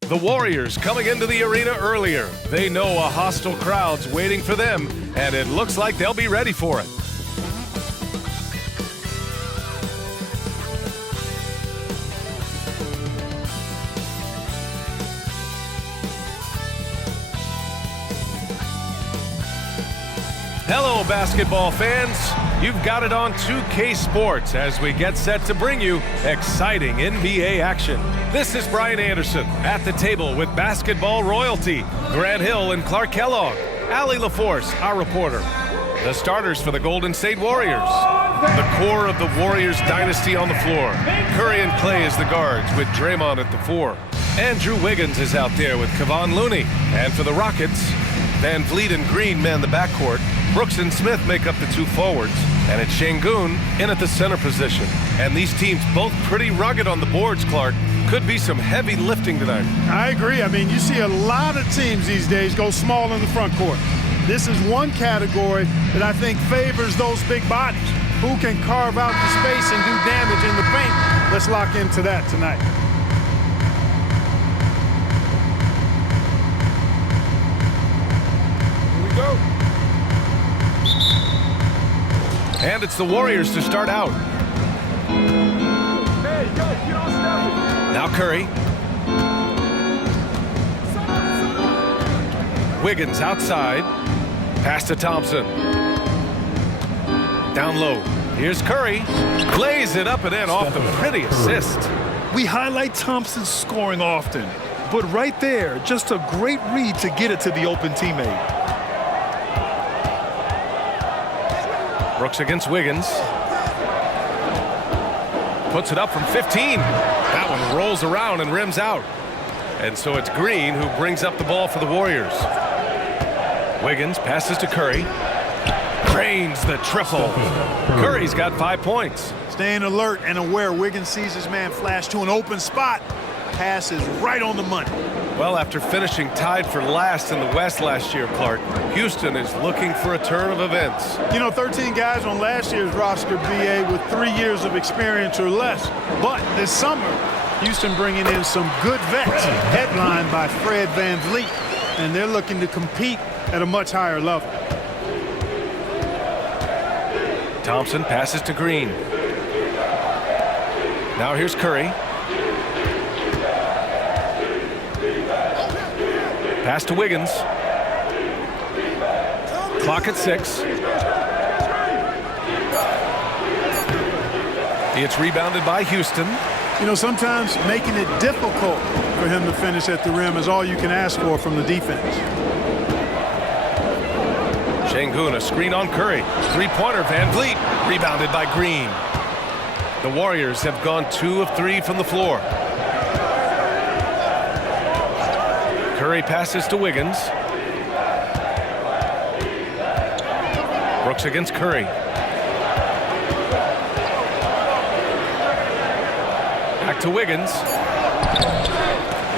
The Warriors coming into the arena earlier. They know a hostile crowd's waiting for them, and it looks like they'll be ready for it. Hello, basketball fans. You've got it on 2K Sports as we get set to bring you exciting NBA action. This is Brian Anderson at the table with basketball royalty, Grant Hill and Clark Kellogg, Allie LaForce, our reporter. The starters for the Golden State Warriors. The core of the Warriors dynasty on the floor. Curry and Clay as the guards with Draymond at the 4. Andrew Wiggins is out there with Kevon Looney. And for the Rockets, Van Vliet and Green man the backcourt. Brooks and Smith make up the 2 forwards, and it's Şengün in at the center position. And these teams both pretty rugged on the boards, Clark. Could be some heavy lifting tonight. I agree. I mean, you see a lot of teams these days go small in the front court. This is one category that I think favors those big bodies who can carve out the space and do damage in the paint. Let's lock into that tonight. Here we go. And it's the Warriors to start out. Now Curry. Wiggins outside. Pass to Thompson. Down low. Here's Curry. Plays it up and in off the pretty assist. We highlight Thompson's scoring often, but right there, just a great read to get it to the open teammate. Brooks against Wiggins. Puts it up from 15. That one rolls around and rims out. And so it's Green who brings up the ball for the Warriors. Wiggins passes to Curry. Drains the triple. Curry's got 5 points. Staying alert and aware. Wiggins sees his man flash to an open spot. Pass is right on the money. Well, after finishing tied for last in the West last year, Clark, Houston is looking for a turn of events. You know, 13 guys on last year's roster, BA, with 3 years of experience or less. But this summer, Houston bringing in some good vets, headlined by Fred VanVleet, and they're looking to compete at a much higher level. Thompson passes to Green. Now here's Curry. Pass to Wiggins. Clock at 6. It's rebounded by Houston. You know, sometimes making it difficult for him to finish at the rim is all you can ask for from the defense. Şengün, a screen on Curry. Three-pointer, VanVleet. Rebounded by Green. The Warriors have gone 2 of 3 from the floor. Curry passes to Wiggins. Brooks against Curry. Back to Wiggins.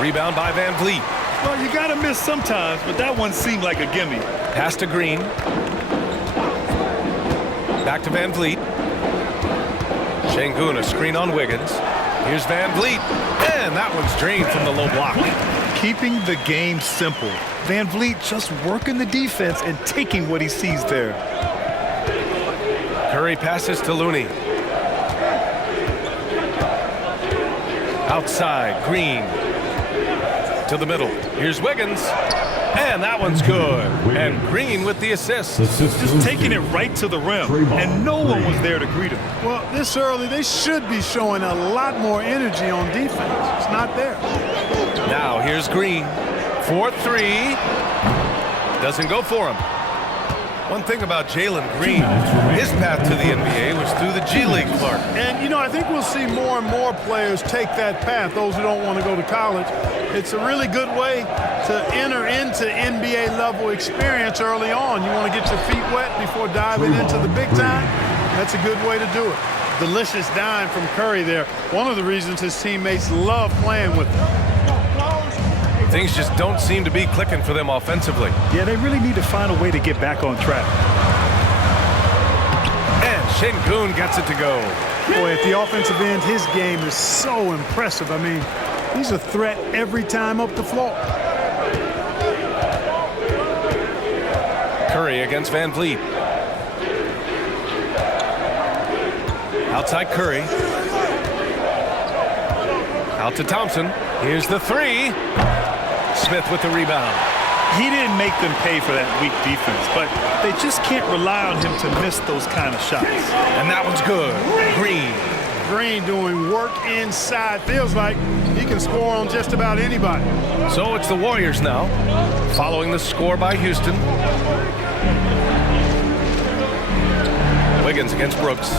Rebound by VanVleet. Well, you got to miss sometimes, but that one seemed like a gimme. Pass to Green. Back to VanVleet. Şengün, a screen on Wiggins. Here's VanVleet. And that one's drained from the low block. Keeping the game simple. VanVleet just working the defense and taking what he sees there. Curry passes to Looney. Outside, Green. To the middle. Here's Wiggins. And that one's good. And Green with the assist. Just taking it right to the rim. And no one was there to greet him. Well, this early, they should be showing a lot more energy on defense. It's not there. Now here's Green. 4-3. Doesn't go for him. One thing about Jalen Green, his path to the NBA was through the G League, Clark. And, you know, I think we'll see more and more players take that path, those who don't want to go to college. It's a really good way to enter into NBA-level experience early on. You want to get your feet wet before diving into the big time. That's a good way to do it. Delicious dime from Curry there. One of the reasons his teammates love playing with him. Things just don't seem to be clicking for them offensively. Yeah, they really need to find a way to get back on track. And Şengün gets it to go. Boy, at the offensive end, his game is so impressive. I mean, he's a threat every time up the floor. Curry against Van Vliet. Outside Curry. Out to Thompson. Here's the three. Smith with the rebound. He didn't make them pay for that weak defense, but they just can't rely on him to miss those kind of shots. And that one's good. Green. Green doing work inside. Feels like he can score on just about anybody. So it's the Warriors now, following the score by Houston. Wiggins against Brooks.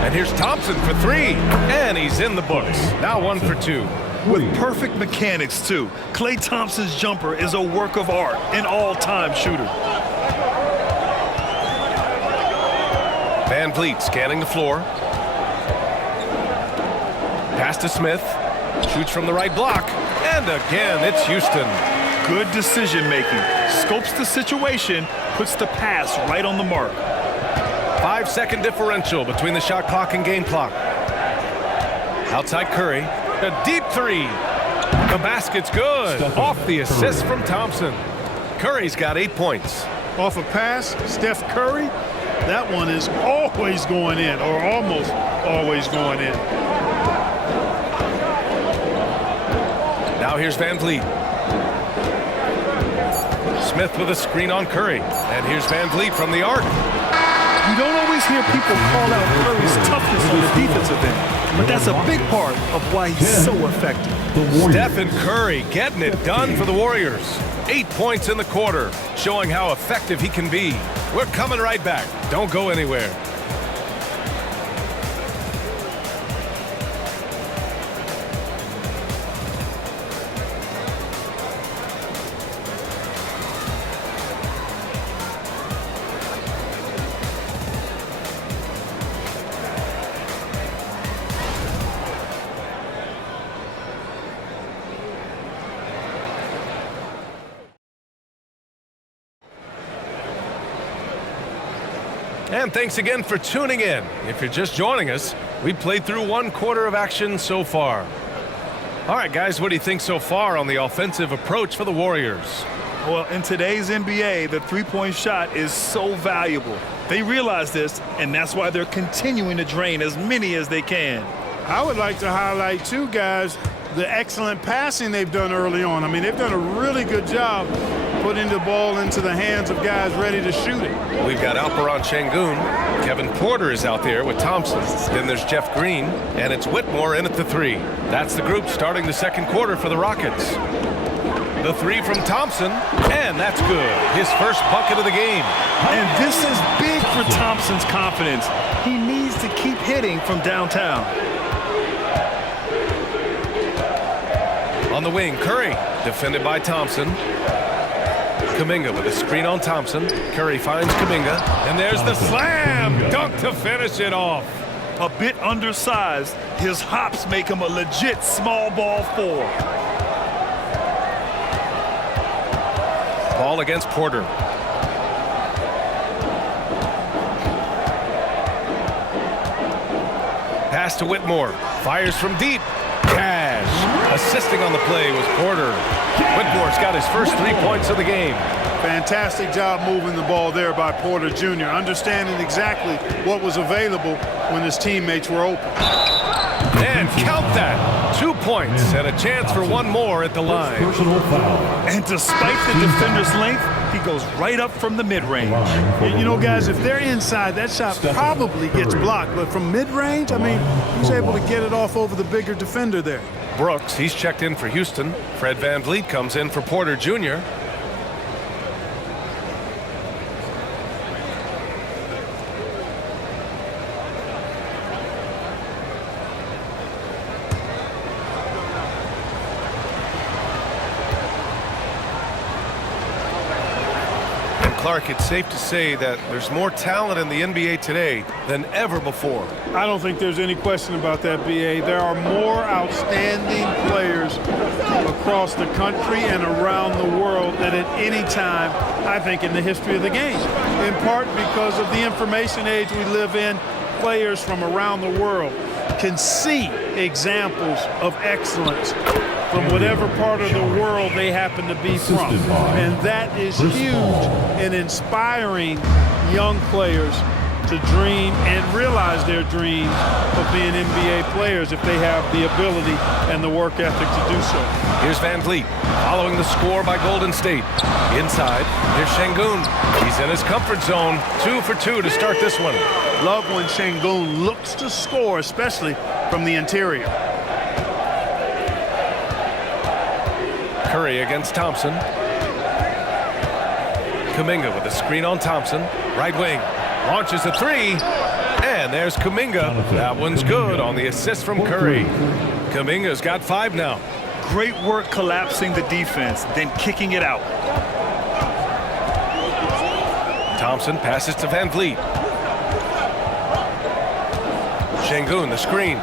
And here's Thompson for three. And he's in the books. Now 1 for 2. With perfect mechanics, too. Klay Thompson's jumper is a work of art, an all-time shooter. Van Vliet scanning the floor. Pass to Smith. Shoots from the right block. And again, it's Houston. Good decision-making. Scopes the situation, puts the pass right on the mark. 5-second differential between the shot clock and game clock. Outside Curry. A deep three. The basket's good. Off the assist from Thompson. Curry's got 8 points. Off a pass, Steph Curry, that one is always going in, or almost always going in. Now here's Van Vliet. Smith with a screen on Curry. And here's Van Vliet from the arc. You don't always hear people call out Curry's toughness on the defensive end, but that's a big part of why he's so effective. Stephen Curry getting it done for the Warriors. 8 points in the quarter, showing how effective he can be. We're coming right back. Don't go anywhere. And thanks again for tuning in. If you're just joining us, we played through 1 quarter of action so far. All right, guys, what do you think so far on the offensive approach for the Warriors? Well, in today's NBA, the three-point shot is so valuable. They realize this, and that's why they're continuing to drain as many as they can. I would like to highlight, too, guys, the excellent passing they've done early on. I mean, they've done a really good job putting the ball into the hands of guys ready to shoot it. We've got Alperen Şengün. Kevin Porter is out there with Thompson. Then there's Jeff Green, and it's Whitmore in at the three. That's the group starting the second quarter for the Rockets. The three from Thompson, and that's good. His first bucket of the game. And this is big for Thompson's confidence. He needs to keep hitting from downtown. On the wing, Curry, defended by Thompson. Kuminga with a screen on Thompson. Curry finds Kuminga, and there's the slam dunk to finish it off. A bit undersized, his hops make him a legit small ball 4. Ball against Porter. Pass to Whitmore. Fires from deep. Cash. Assisting on the play was Porter. Whitmore's got his first 3 points of the game. Fantastic job moving the ball there by Porter Jr., understanding exactly what was available when his teammates were open. And count that. 2 points and a chance for one more at the line. And despite the defender's length, he goes right up from the mid-range. You know, guys, if they're inside, that shot probably gets blocked. But from mid-range, I mean, he's able to get it off over the bigger defender there. Brooks, he's checked in for Houston. Fred Van Vliet comes in for Porter Jr. Clark, it's safe to say that there's more talent in the NBA today than ever before. I don't think there's any question about that, B.A. There are more outstanding players across the country and around the world than at any time, I think, in the history of the game. In part because of the information age we live in, players from around the world can see examples of excellence from whatever part of the world they happen to be from. And that is huge in inspiring young players to dream and realize their dreams of being NBA players if they have the ability and the work ethic to do so. Here's Van Vliet following the score by Golden State. Inside, here's Şengün. He's in his comfort zone, 2 for 2 to start this one. Love when Şengün looks to score, especially from the interior. Curry against Thompson. Kuminga with a screen on Thompson. Right wing. Launches a three. And there's Kuminga. That one's good on the assist from Curry. Kuminga's got 5 now. Great work collapsing the defense, then kicking it out. Thompson passes to Van Vliet. Şengün, the screen.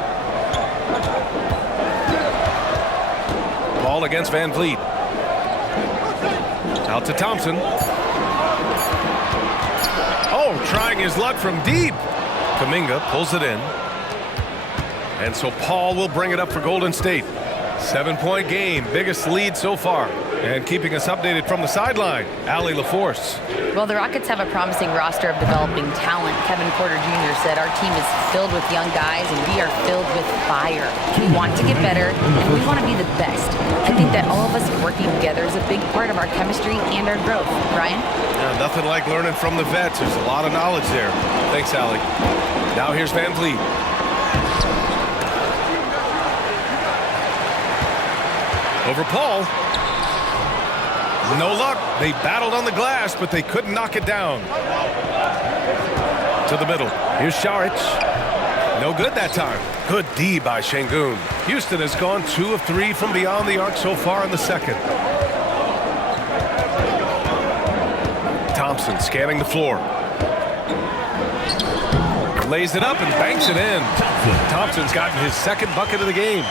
Ball against Van Vliet. Out to Thompson. Oh, trying his luck from deep. Kuminga pulls it in. And so Paul will bring it up for Golden State. 7-point game, biggest lead so far. And keeping us updated from the sideline, Allie LaForce. Well, the Rockets have a promising roster of developing talent. Kevin Porter Jr. said, our team is filled with young guys and we are filled with fire. We want to get better and we want to be the best. I think that all of us working together is a big part of our chemistry and our growth. Brian? Yeah, nothing like learning from the vets. There's a lot of knowledge there. Thanks, Allie. Now here's Van Vliet. Over Paul. No luck. They battled on the glass, but they couldn't knock it down. To the middle. Here's Šarić. No good that time. Good D by Şengün. Houston has gone 2 of 3 from beyond the arc so far in the second. Thompson scanning the floor. Lays it up and banks it in. Thompson's gotten his second bucket of the game.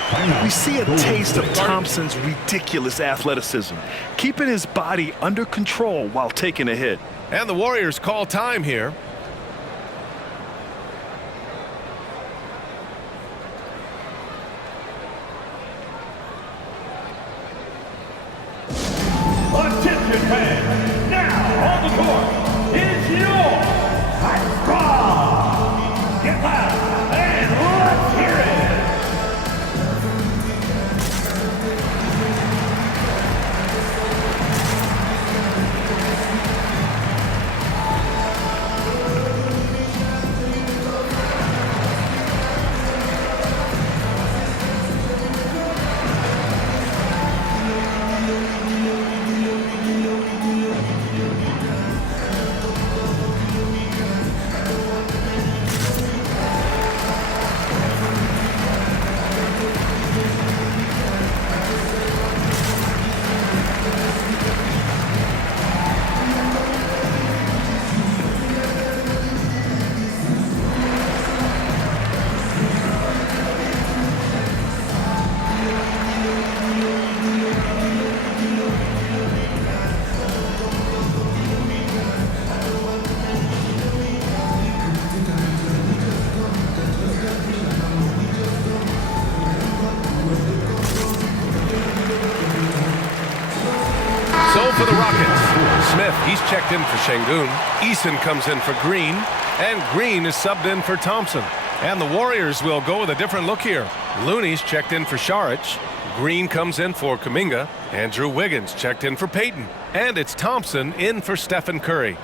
We see a taste of Thompson's ridiculous athleticism, keeping his body under control while taking a hit. And the Warriors call time here. Attention fans, now on the court, it's your Rob. Get loud and let's hear it. So for the Rockets, Smith, he's checked in for Şengün. Eason comes in for Green, and Green is subbed in for Thompson. And the Warriors will go with a different look here. Looney's checked in for Šarić. Green comes in for Kuminga. Andrew Wiggins checked in for Payton. And it's Thompson in for Stephen Curry.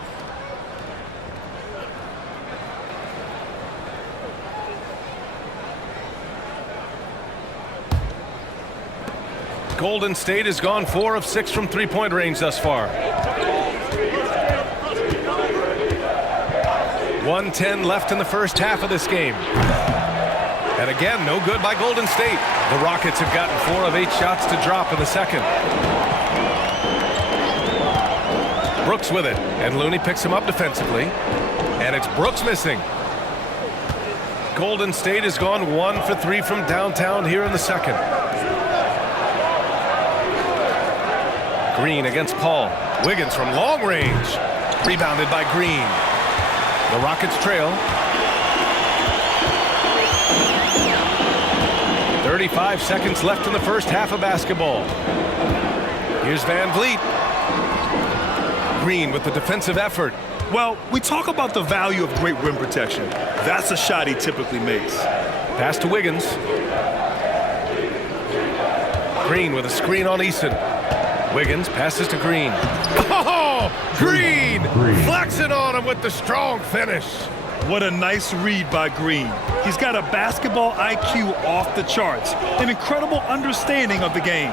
Golden State has gone 4 of 6 from three-point range thus far. 1:10 left in the first half of this game. And again, no good by Golden State. The Rockets have gotten 4 of 8 shots to drop in the second. Brooks with it, and Looney picks him up defensively. And it's Brooks missing. Golden State has gone 1 for 3 from downtown here in the second. Green against Paul. Wiggins from long range. Rebounded by Green. The Rockets trail. 35 seconds left in the first half of basketball. Here's Van Vliet. Green with the defensive effort. Well, we talk about the value of great rim protection. That's a shot he typically makes. Pass to Wiggins. Green with a screen on Eason. Wiggins passes to Green. Oh, Green flexing on him with the strong finish. What a nice read by Green. He's got a basketball IQ off the charts, an incredible understanding of the game.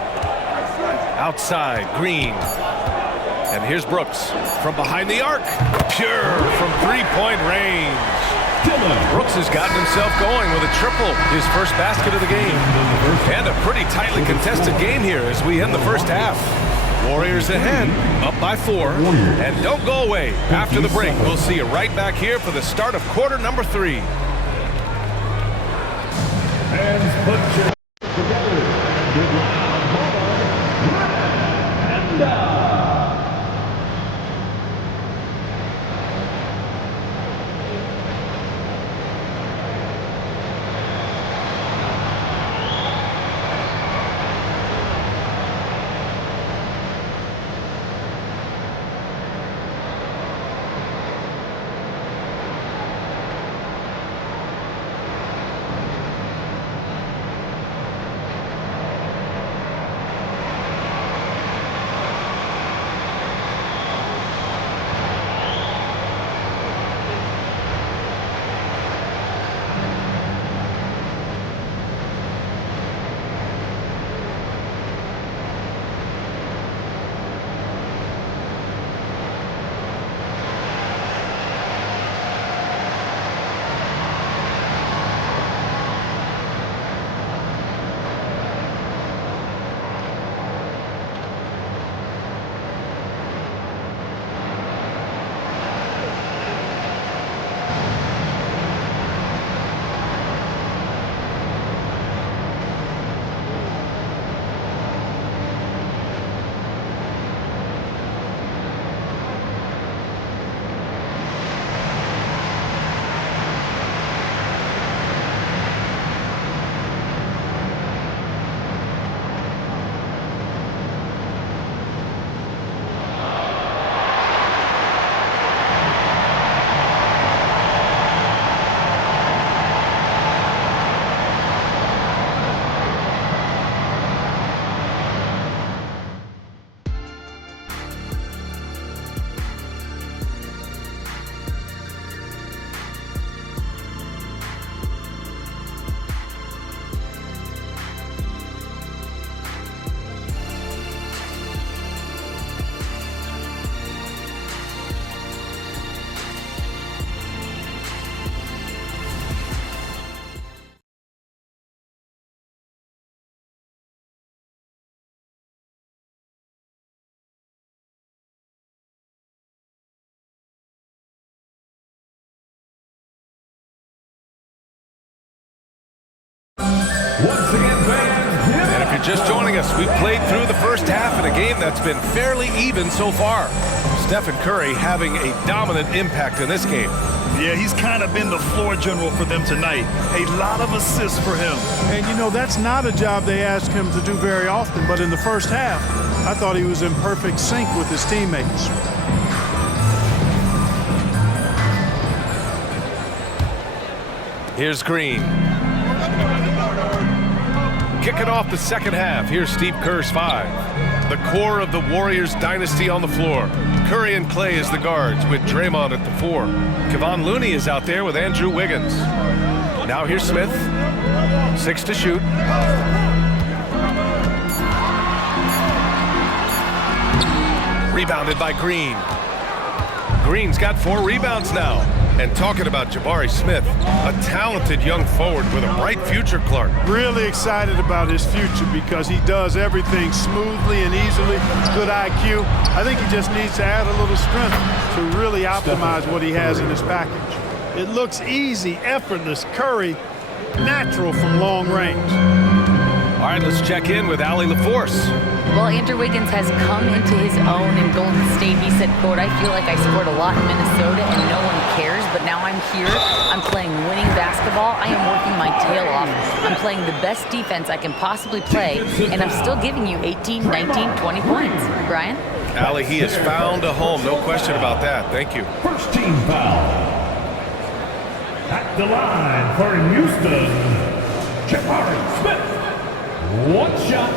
Outside, Green. And here's Brooks from behind the arc. Pure from three-point range. Brooks has gotten himself going with a triple, his first basket of the game. And a pretty tightly contested game here as we end the first half. Warriors ahead, up by 4. And don't go away. After the break, we'll see you right back here for the start of quarter number 3. Hands put together. Good round, and Once again, fans, and if you're just joining us, we've played through the first half in a game that's been fairly even so far. Stephen Curry having a dominant impact in this game. Yeah, he's kind of been the floor general for them tonight. A lot of assists for him. And, you know, that's not a job they ask him to do very often. But in the first half, I thought he was in perfect sync with his teammates. Here's Green. Kicking off the second half, here's Steve Kerr's 5. The core of the Warriors dynasty on the floor. Curry and Clay as the guards with Draymond at the 4. Kevon Looney is out there with Andrew Wiggins. Now here's Smith. 6 to shoot. Rebounded by Green. Green's got 4 rebounds now. And talking about Jabari Smith, a talented young forward with a bright future, Clark. Really excited about his future because he does everything smoothly and easily. Good IQ. I think he just needs to add a little strength to really optimize what he has in his package. It looks easy, effortless. Curry, natural from long range. All right, let's check in with Allie LaForce. Well, Andrew Wiggins has come into his own in Golden State. He said, quote, "I feel like I scored a lot in Minnesota and no one cares, but now I'm here. I'm playing winning basketball. I am working my tail off. I'm playing the best defense I can possibly play, and I'm still giving you 18, 19, 20 points." Brian? Allie, he has found a home. No question about that. Thank you. First team foul. At the line for Houston, Jabari Smith. One shot.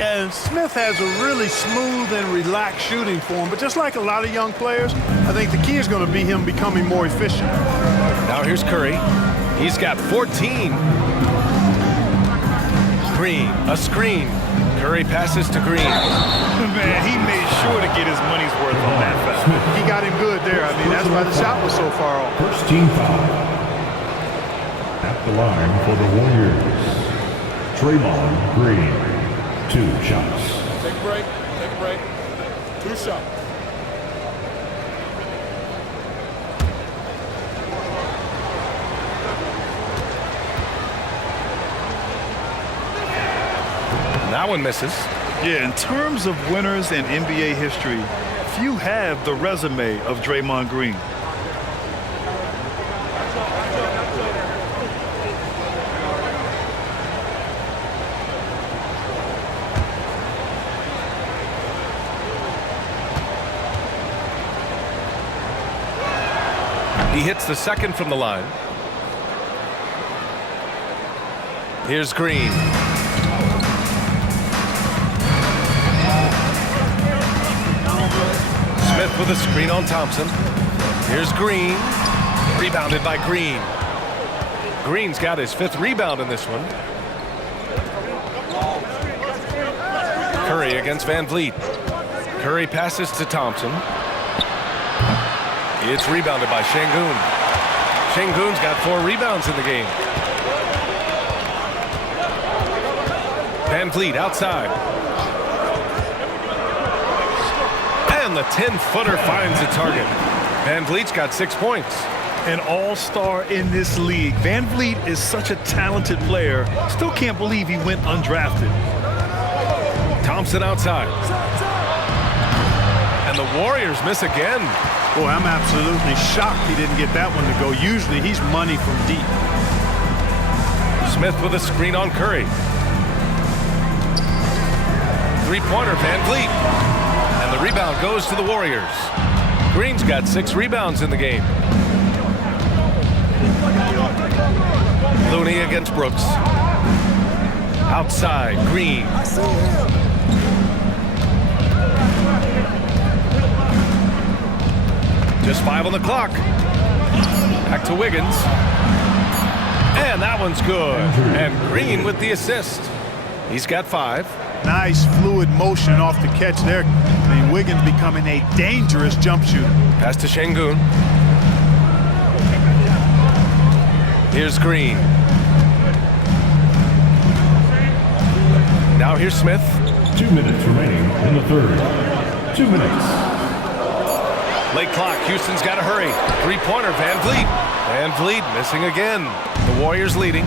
And Smith has a really smooth and relaxed shooting form, but just like a lot of young players, I think the key is going to be him becoming more efficient. Now here's Curry. He's got 14. Green, a screen. Curry passes to Green. Man, he made sure to get his money's worth on that foul. He got him good there. I mean, that's why the shot was so far off. First team foul. At the line for the Warriors, Draymond Green. 2 shots. Take a break. Take a break. 2 shots. That one misses. Yeah, in terms of winners in NBA history, few have the resume of Draymond Green. He hits the second from the line. Here's Green. Smith with a screen on Thompson. Here's Green. Rebounded by Green. Green's got his 5th rebound in this one. Curry against Van Vliet. Curry passes to Thompson. It's rebounded by Şengün. Şengün's got 4 rebounds in the game. Van Vliet outside. And the 10-footer finds the target. Van Vliet's got 6 points. An all-star in this league. Van Vliet is such a talented player. Still can't believe he went undrafted. Thompson outside. And the Warriors miss again. Boy, I'm absolutely shocked he didn't get that one to go. Usually he's money from deep. Smith with a screen on Curry. 3-pointer, Van Vliet. And the rebound goes to the Warriors. Green's got 6 rebounds in the game. Looney against Brooks. Outside, Green. Just 5 on the clock. Back to Wiggins. And that one's good. And Green with the assist. He's got 5. Nice fluid motion off the catch there. I mean, Wiggins becoming a dangerous jump shooter. Pass to Şengün. Here's Green. Now here's Smith. 2 minutes remaining in the third. 2 minutes. Late clock. Houston's got to hurry. 3-pointer, Van Vliet. Van Vliet missing again. The Warriors leading.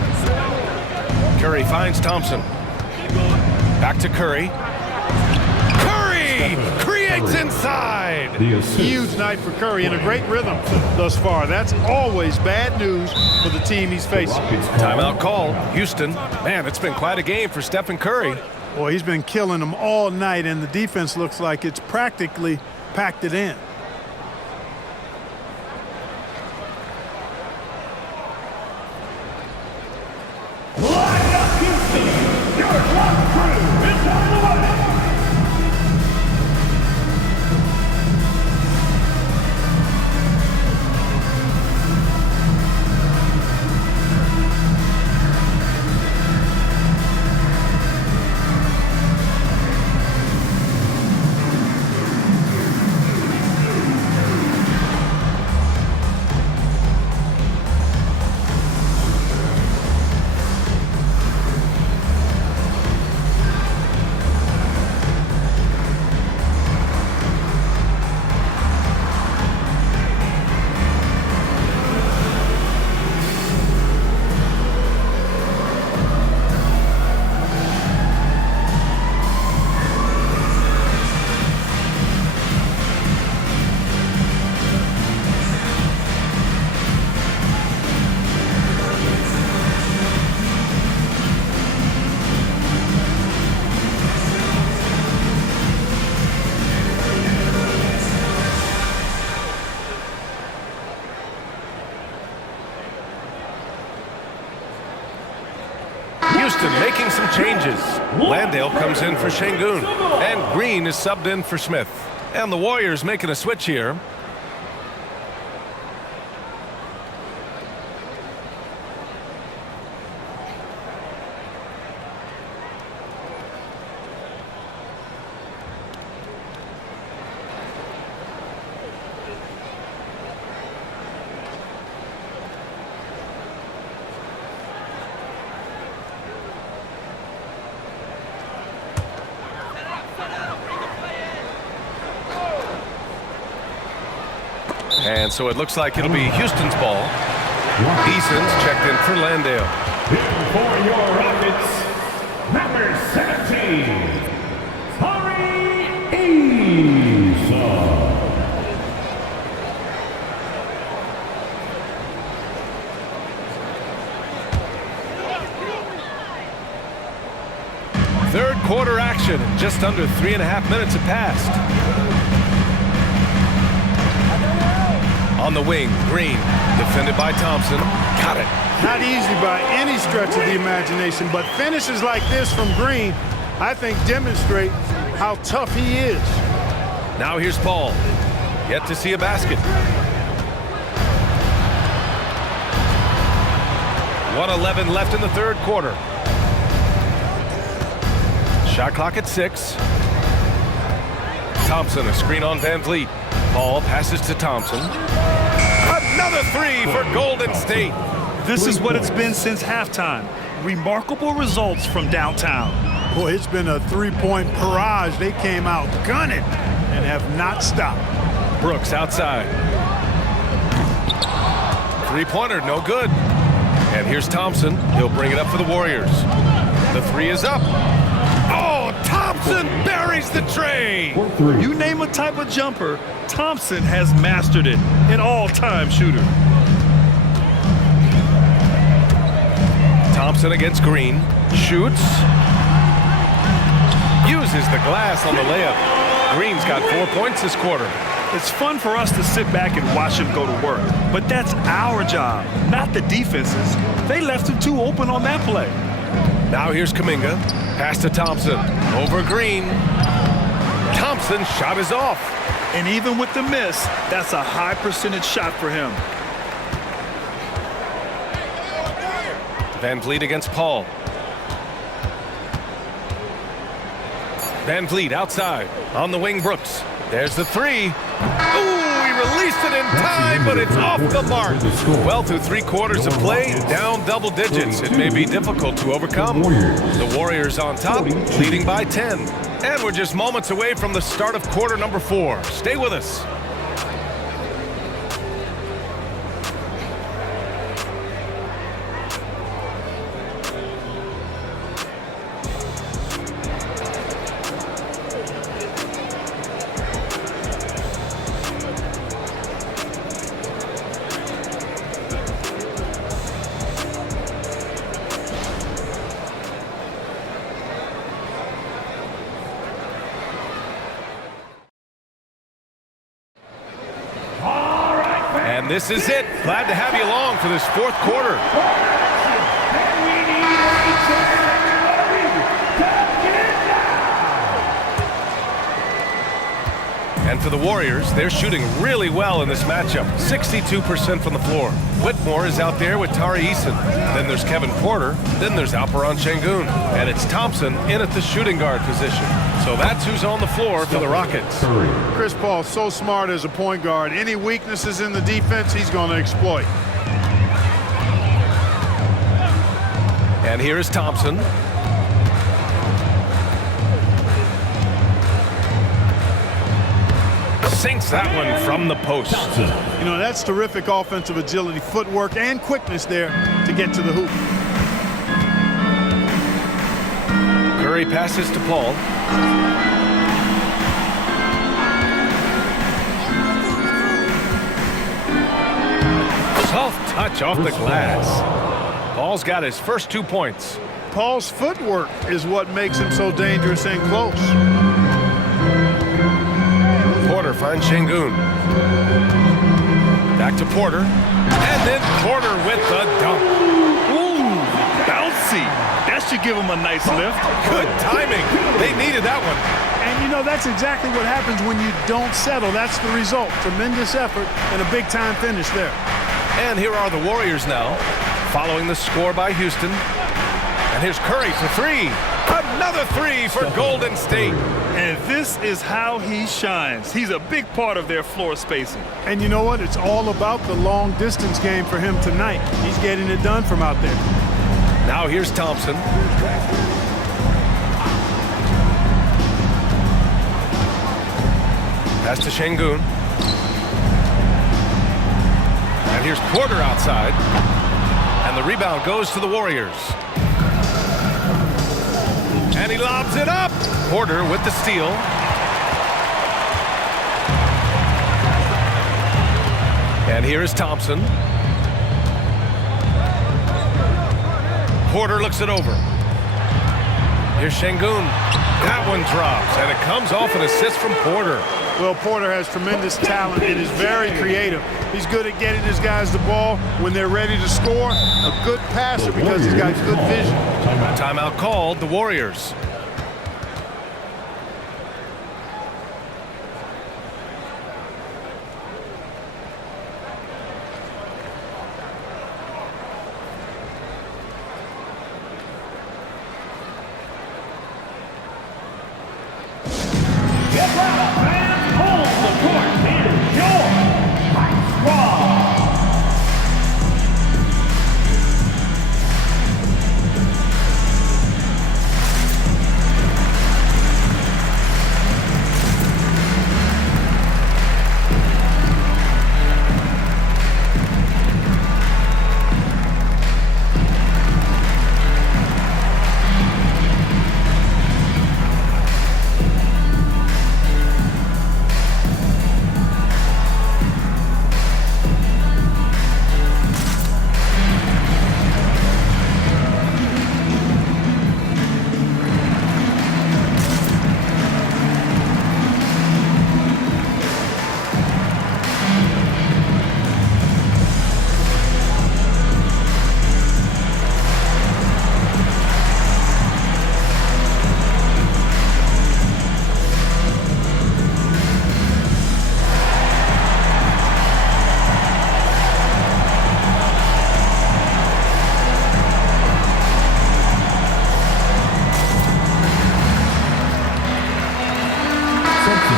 Curry finds Thompson. Back to Curry. Curry creates inside. Huge night for Curry and a great rhythm thus far. That's always bad news for the team he's facing. Timeout call. Houston. Man, it's been quite a game for Stephen Curry. Boy, he's been killing them all night, and the defense looks like it's practically packed it in. Landale comes in for Şengün. And Green is subbed in for Smith. And the Warriors making a switch here. And so it looks like it'll be Houston's ball. Eason's checked in for Landale. For your Rockets, number 17, Tari Eason. Third quarter action. Just under 3.5 minutes have passed. On the wing, Green, defended by Thompson. Got it. Not easy by any stretch of the imagination, but finishes like this from Green, I think, demonstrate how tough he is. Now here's Paul. Yet to see a basket. 1:11 left in the third quarter. Shot clock at 6. Thompson, a screen on Van Vliet. Paul passes to Thompson. Another three for Golden State. This is what it's been since halftime. Remarkable results from downtown. Boy, it's been a three-point barrage. They came out gunning and have not stopped. Brooks outside. Three-pointer, no good. And here's Thompson. He'll bring it up for the Warriors. The three is up. Oh, Thompson buries the tray. You name a type of jumper, Thompson has mastered it. An all-time shooter. Thompson against Green. Shoots. Uses the glass on the layup. Green's got 4 points this quarter. It's fun for us to sit back and watch him go to work. But that's our job, not the defense's. They left him too open on that play. Now here's Kuminga. Pass to Thompson. Over Green. Thompson's shot is off. And even with the miss, that's a high percentage shot for him. Van Vliet against Paul. Van Vliet outside. On the wing, Brooks. There's the three. Ooh, he released it in time, but it's off the mark. Well, through 3 quarters of play, down double digits. It may be difficult to overcome. The Warriors on top, leading by 10. And we're just moments away from the start of quarter number 4. Stay with us. And this is it. Glad to have you along for this 4th quarter. And for the Warriors, they're shooting really well in this matchup. 62% from the floor. Whitmore is out there with Tari Eason. Then there's Kevin Porter. Then there's Alperen Şengün. And it's Thompson in at the shooting guard position. So that's who's on the floor for the Rockets. Chris Paul, so smart as a point guard. Any weaknesses in the defense, he's going to exploit. And here is Thompson. Sinks that one from the post. You know, that's terrific offensive agility, footwork, and quickness there to get to the hoop. Curry passes to Paul. Soft touch off the glass. Paul's got his first 2 points. Paul's footwork is what makes him so dangerous and close. Porter finds Şengün. Back to Porter. And then Porter with the dunk. Ooh, bounce see. That should give him a nice lift. Good timing. They needed that one. And you know, that's exactly what happens when you don't settle. That's the result. Tremendous effort and a big-time finish there. And here are the Warriors now, following the score by Houston. And here's Curry for three. Another three for Golden State. And this is how he shines. He's a big part of their floor spacing. And you know what? It's all about the long-distance game for him tonight. He's getting it done from out there. Now here's Thompson. Pass to Şengün. And here's Porter outside. And the rebound goes to the Warriors. And he lobs it up. Porter with the steal. And here is Thompson. Porter looks it over. Here's Şengün. That one drops, and it comes off an assist from Porter. Well, Porter has tremendous talent and is very creative. He's good at getting his guys the ball when they're ready to score. A good passer because he's got good vision. Timeout called, the Warriors.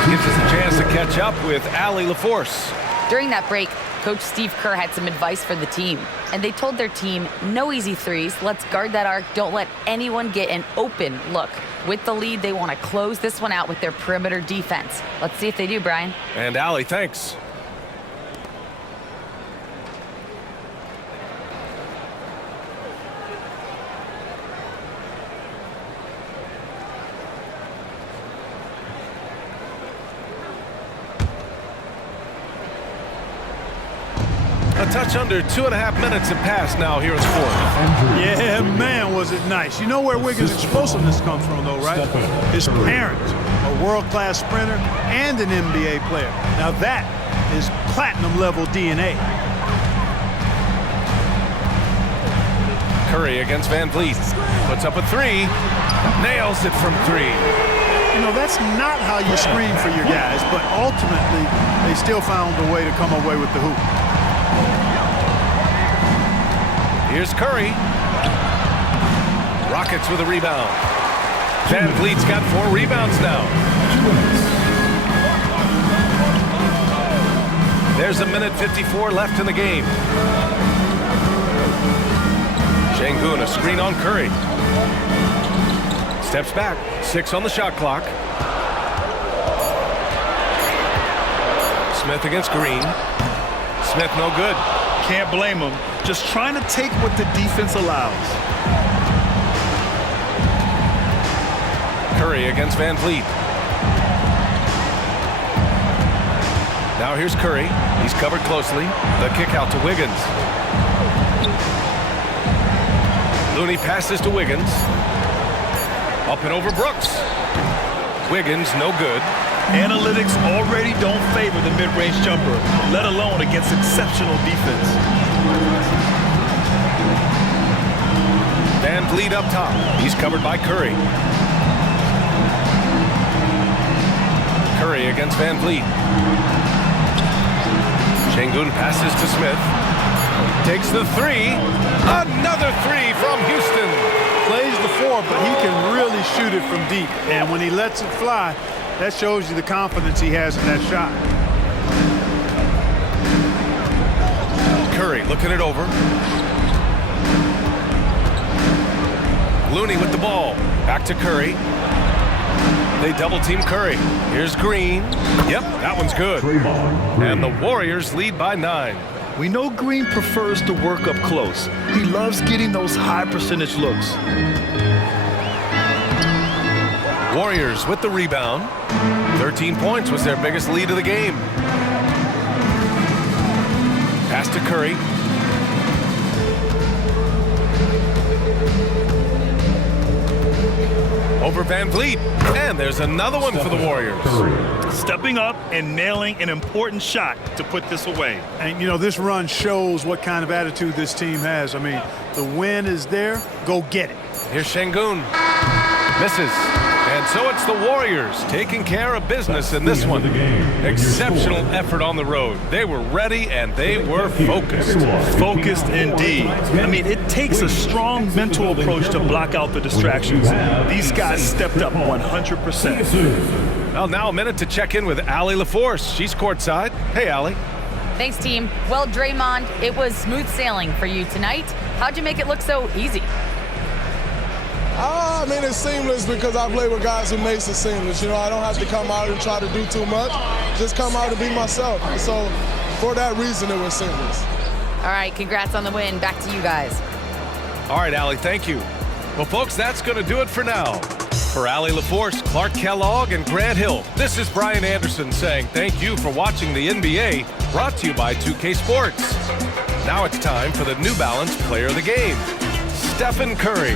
Gives us a chance to catch up with Allie LaForce. During that break, Coach Steve Kerr had some advice for the team. And they told their team, no easy threes. Let's guard that arc. Don't let anyone get an open look. With the lead, they want to close this one out with their perimeter defense. Let's see if they do, Brian. And Allie, thanks. A touch under 2.5 minutes have passed now here in the fourth. Yeah, man, was it nice. You know where Wiggins' explosiveness comes from, though, right? His parents, a world-class sprinter and an NBA player. Now that is platinum-level DNA. Curry against Van Vliet. Puts up a three. Nails it from three. You know, that's not how you screen for your guys, but ultimately, they still found a way to come away with the hoop. Here's Curry. Rockets with a rebound. Van Vliet's got 4 rebounds now. There's a minute 54 left in the game. Şengün, a screen on Curry. Steps back. 6 on the shot clock. Smith against Green. Smith no good. Can't blame him. Just trying to take what the defense allows. Curry against Van Vliet. Now here's Curry. He's covered closely. The kick out to Wiggins. Looney passes to Wiggins. Up and over Brooks. Wiggins no good. Analytics already don't favor the mid-range jumper, let alone against exceptional defense. Van Vliet up top. He's covered by Curry. Curry against Van Vliet. Şengün passes to Smith. Takes the three. Another three from Houston. Plays the four, but he can really shoot it from deep. And when he lets it fly, that shows you the confidence he has in that shot. Curry looking it over. Looney with the ball. Back to Curry. They double team Curry. Here's Green. Yep, that one's good. Draymond Green. And the Warriors lead by 9. We know Green prefers to work up close. He loves getting those high percentage looks. Warriors with the rebound. 13 points was their biggest lead of the game. Pass to Curry. Over Van Vliet. And there's another one for the Warriors. Stepping up and nailing an important shot to put this away. And, you know, this run shows what kind of attitude this team has. I mean, the win is there. Go get it. Here's Şengün. Misses. And so it's the Warriors taking care of business in this one. Exceptional effort on the road. They were ready and they were focused. Focused indeed. I mean, it takes a strong mental approach to block out the distractions. These guys stepped up 100%. Well, now a minute to check in with Allie LaForce. She's courtside. Hey, Allie. Thanks, team. Well, Draymond, it was smooth sailing for you tonight. How'd you make it look so easy? I mean, it's seamless because I play with guys who makes it seamless. You know, I don't have to come out and try to do too much. Just come out and be myself. So for that reason, it was seamless. All right, congrats on the win. Back to you guys. All right, Allie, thank you. Well, folks, that's going to do it for now. For Allie LaForce, Clark Kellogg, and Grant Hill, this is Brian Anderson saying thank you for watching the NBA, brought to you by 2K Sports. Now it's time for the New Balance Player of the Game, Stephen Curry.